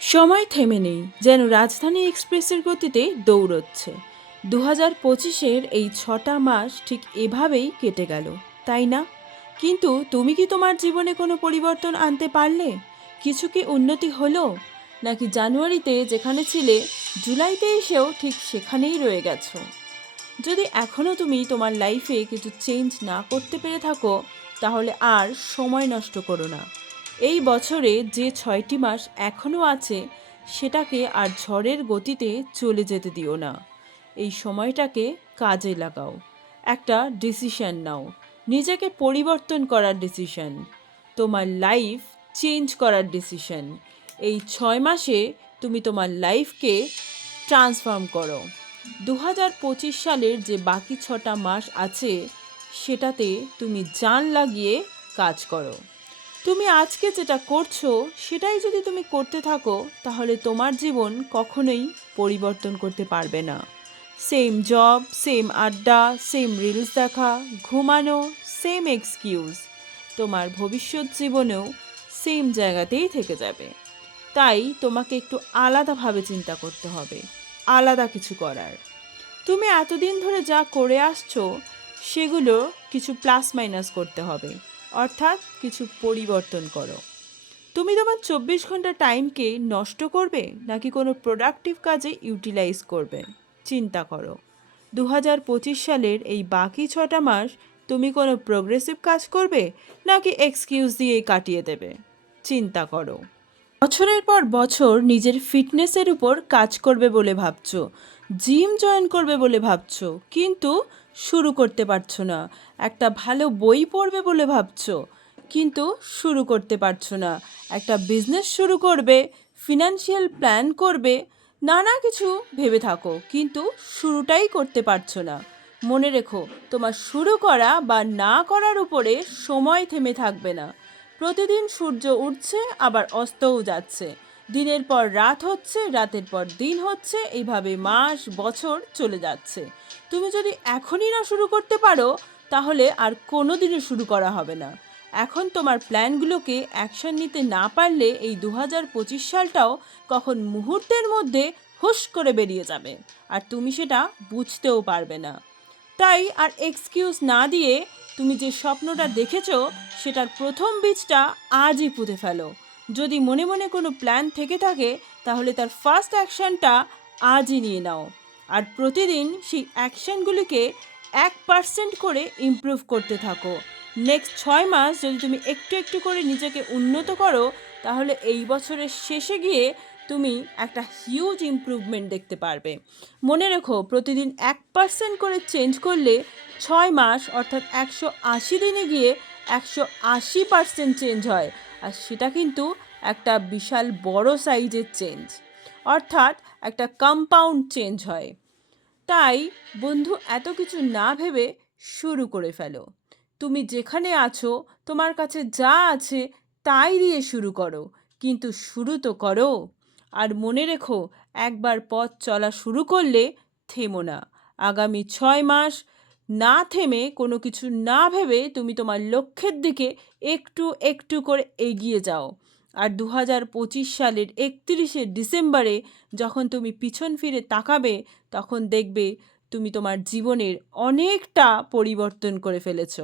সময় থেমে নেই যেন রাজধানী এক্সপ্রেসের গতিতে দৌড়চ্ছে। দু হাজার পঁচিশের এই ছটা মাস ঠিক এভাবেই কেটে গেল, তাই না? কিন্তু তুমি কি তোমার জীবনে কোনো পরিবর্তন আনতে পারলে? কিছু কি উন্নতি হলো? নাকি জানুয়ারিতে যেখানে ছিলে, জুলাইতে এসেও ঠিক সেখানেই রয়ে গেছো? যদি এখনও তুমি তোমার লাইফে কিছু চেঞ্জ না করতে পেরে থাকো, তাহলে আর সময় নষ্ট করো না। এই বছরে যে ছয়টি মাস এখনও আছে, সেটাকে আর ঝড়ের গতিতে চলে যেতে দিও না। এই সময়টাকে কাজে লাগাও। একটা ডিসিশন নাও। নিজেকে পরিবর্তন করার ডিসিশন তোমার লাইফ চেঞ্জ করার ডিসিশন এই ছয় মাসে তুমি তোমার লাইফকে ট্রান্সফর্ম করো। দু হাজার পঁচিশ সালের যে বাকি ছটা মাস আছে, সেটাতে তুমি জান লাগিয়ে কাজ করো। তুমি আজকে যেটা করছ, সেটাই যদি তুমি করতে থাকো, তাহলে তোমার জীবন কখনোই পরিবর্তন করতে পারবে না। সেম জব সেম আড্ডা সেম রিলস দেখা, ঘুমানো সেম এক্সকিউজ তোমার ভবিষ্যৎ জীবনেও সেম জায়গাতেই থেকে যাবে। তাই তোমাকে একটু আলাদাভাবে চিন্তা করতে হবে, আলাদা কিছু করার। তুমি এতদিন ধরে যা করে আসছো, সেগুলো কিছু প্লাস মাইনাস করতে হবে। অর্থাৎ কিছু পরিবর্তন করো। তুমি তোমার চব্বিশ ঘণ্টা টাইমকে নষ্ট করবে নাকি কোনো প্রোডাক্টিভ কাজে ইউটিলাইজ করবে? চিন্তা করো। দু হাজার পঁচিশ সালের এই বাকি ছটা মাস তুমি কোনো প্রোগ্রেসিভ কাজ করবে নাকি এক্সকিউজ দিয়েই কাটিয়ে দেবে? চিন্তা করো। বছরের পর বছর নিজের ফিটনেসের উপর কাজ করবে বলে ভাবছ, জিম জয়েন করবে বলে ভাবছ, কিন্তু শুরু করতে পারছ না। একটা ভালো বই পড়বে বলে ভাবছ, কিন্তু শুরু করতে পারছ না। একটা বিজনেস শুরু করবে ফিনান্সিয়াল প্ল্যান করবে, নানা কিছু ভেবে থাকো, কিন্তু শুরুটাই করতে পারছ না। মনে রেখো, তোমার শুরু করা বা না করার উপরে সময় থেমে থাকবে না। প্রতিদিন সূর্য উঠছে, আবার অস্তও যাচ্ছে। দিনের পর রাত হচ্ছে, রাতের পর দিন হচ্ছে এইভাবে মাস, বছর চলে যাচ্ছে। তুমি যদি এখনই না শুরু করতে পারো, তাহলে আর কোনো দিনও শুরু করা হবে না। এখন তোমার প্ল্যানগুলোকে অ্যাকশন নিতে না পারলে এই দু হাজার পঁচিশ সালটাও কখন মুহূর্তের মধ্যে হুশ করে বেরিয়ে যাবে, আর তুমি সেটা বুঝতেও পারবে না। তাই আর এক্সকিউজ না দিয়ে তুমি যে স্বপ্নটা দেখেছ, সেটার প্রথম বীজটা আজই পুঁতে ফেলো। যদি মনে মনে কোনো প্ল্যান থেকে থাকে, তাহলে তার ফার্স্ট অ্যাকশনটা আজই নিয়ে নাও। আর প্রতিদিন সেই অ্যাকশনগুলিকে এক পার্সেন্ট করে ইমপ্রুভ করতে থাকো। নেক্সট ছয় মাস যদি তুমি একটু একটু করে নিজেকে উন্নত করো, তাহলে এই বছরের শেষে গিয়ে তুমি একটা হিউজ ইমপ্রুভমেন্ট দেখতে পারবে। মনে রেখো, প্রতিদিন এক পার্সেন্ট করে চেঞ্জ করলে ছয় মাস, অর্থাৎ একশো আশি দিনে গিয়ে একশো আশি পার্সেন্ট চেঞ্জ হয়। আর সেটা কিন্তু একটা বিশাল বড় সাইজের চেঞ্জ অর্থাৎ একটা কম্পাউন্ড চেঞ্জ হয়। তাই বন্ধু, এত কিছু না ভেবে শুরু করে ফেলো। তুমি যেখানে আছো, তোমার কাছে যা আছে তাই দিয়ে শুরু করো। কিন্তু শুরু তো করো। আর মনে রেখো, একবার পথ চলা শুরু করলে থেমো না। আগামী ছয় মাস না থেমে কোনো কিছু না ভেবে তুমি তোমার লক্ষ্যের দিকে একটু একটু করে এগিয়ে যাও। আর দু হাজার পঁচিশ সালের একত্রিশে ডিসেম্বরে যখন তুমি পিছন ফিরে তাকাবে, তখন দেখবে তুমি তোমার জীবনের অনেকটা পরিবর্তন করে ফেলেছ।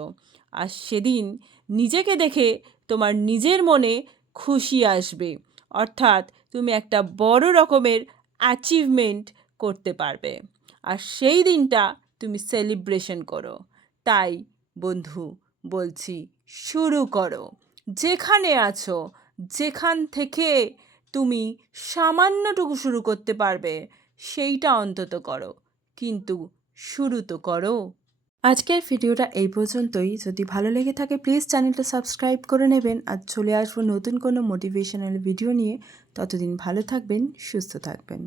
আর সেদিন নিজেকে দেখে তোমার নিজের মনে খুশি আসবে। অর্থাৎ তুমি একটা বড় রকমের অ্যাচিভমেন্ট করতে পারবে। আর সেই দিনটা তুমি সেলিব্রেশন করো। তাই বন্ধু, বলছি শুরু করো। যেখানে আছো, যেখান থেকে তুমি সামান্যটুকু শুরু করতে পারবে, সেইটা অন্তত করো। কিন্তু শুরু তো করো। আজকের ভিডিওটা এই পর্যন্তই। যদি ভালো লেগে থাকে প্লিজ চ্যানেলটা সাবস্ক্রাইব করে নেবেন। আর চলে আসব নতুন কোনো মোটিভেশনাল ভিডিও নিয়ে। ততদিন ভালো থাকবেন, সুস্থ থাকবেন।